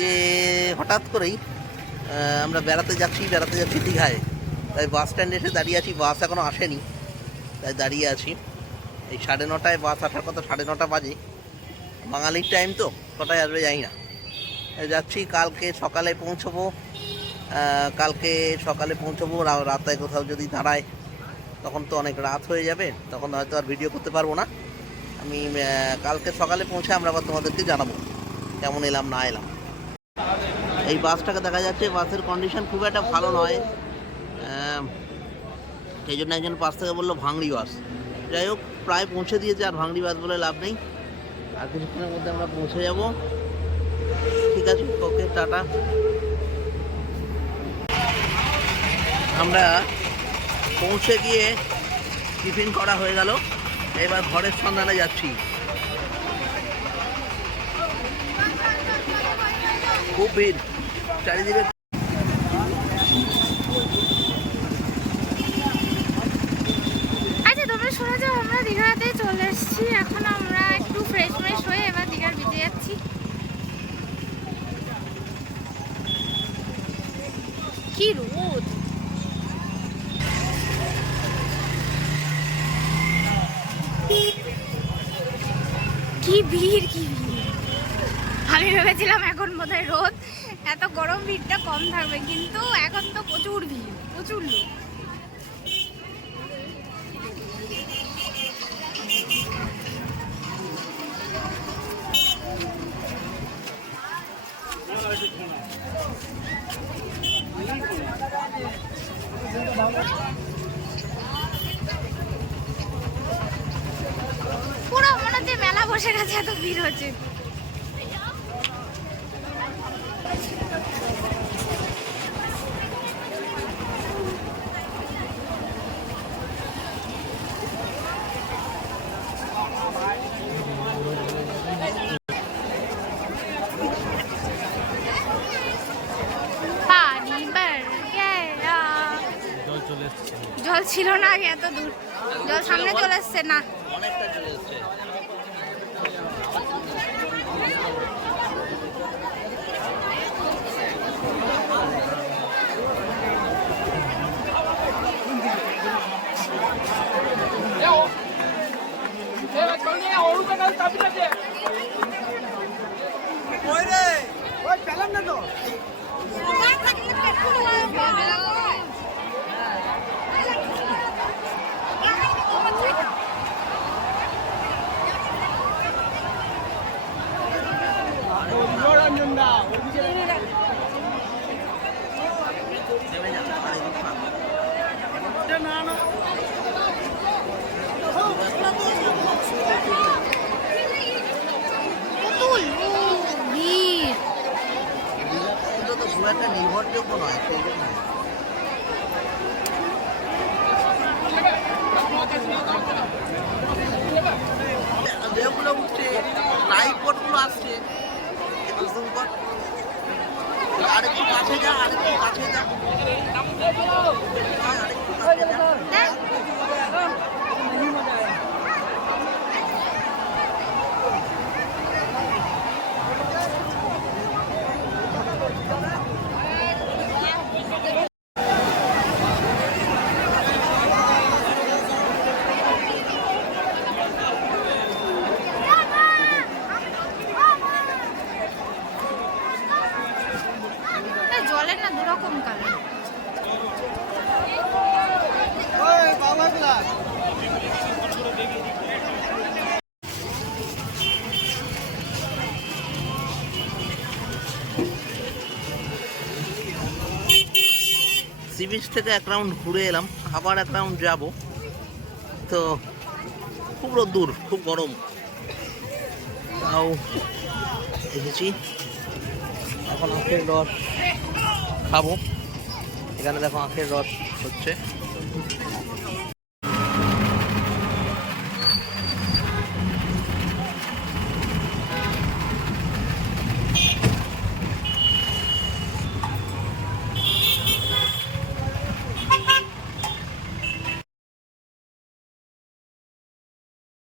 আজকে হঠাৎ করেই আমরা বেড়াতে যাচ্ছি বেড়াতে যাচ্ছি দীঘায়। তাই বাস স্ট্যান্ডে এসে দাঁড়িয়ে আছি বাস এখনও আসেনি। তাই দাঁড়িয়ে আছি। এই সাড়ে নটায় বাস আসার কথা সাড়ে নটা বাজে। বাঙালির টাইম তো, কটায় আসবে জানি না। যাচ্ছি, কালকে সকালে পৌঁছবো। কালকে সকালে পৌঁছবো রাতে কোথাও যদি দাঁড়ায়, তখন তো অনেক রাত হয়ে যাবে, তখন হয়তো আর ভিডিও করতে পারব না। আমি কালকে সকালে পৌঁছে আমরা আবার তোমাদেরকে জানাব। কেমন এলাম, না এলাম। এই বাসটাকে দেখা যাচ্ছে, বাসের কন্ডিশন খুব একটা ভালো নয়। সেই জন্য একজন পাশ থেকে বলল, ভাঙড়ি বাস। যাই হোক, প্রায় পৌঁছে দিয়েছে, আর ভাঙড়ি বাস বলে লাভ নেই। আর কিছুক্ষণের মধ্যে আমরা পৌঁছে যাব। ঠিক আছে, ওকে, টাটা। আমরা পৌঁছে গিয়ে টিফিন করা হয়ে গেল। এবার ঘরের সন্ধানে যাচ্ছি। খুব ভিড় চারিদিকে আচ্ছা তোমরা আমরা চলে এসেছি। এখন আমরা একটু ফ্রেশ ফ্রেশ হয়ে এবার দীঘার যাচ্ছি। কি রোদ! কি ভিড়, কি আমি ভেবেছিলাম এখন বোধহয় রোদ, এত গরম ভিড়টা কম থাকবে, কিন্তু এখন তো প্রচুর ভিড়, প্রচুর লোক। পুরো মনে হচ্ছে মেলা বসে গেছে, এত ভিড় হচ্ছে। জল ছিল না আগে এত দূর। জল সামনে চলে এসছে না। চলে এসছে নেমে যা আর এদিকে না। পুতুল ও, ভিড় এটা তো খুব একটা নির্ভরযোগ্য নয় যেগুলো উঠছে লাইভ বোটগুলো আসছে আরেকটু কাছে যা, আরেকটু কাছে যা। আরেকটু জলের না দুরকম কালার সি বিচ থেকে এক রাউন্ড ঘুরে এলাম, আবার এক রাউন্ড যাব। তো খুব রোদ্দুর খুব গরম। তাও এসেছি। এখন আখের রস খাব। এখানে দেখো আখের রস হচ্ছে।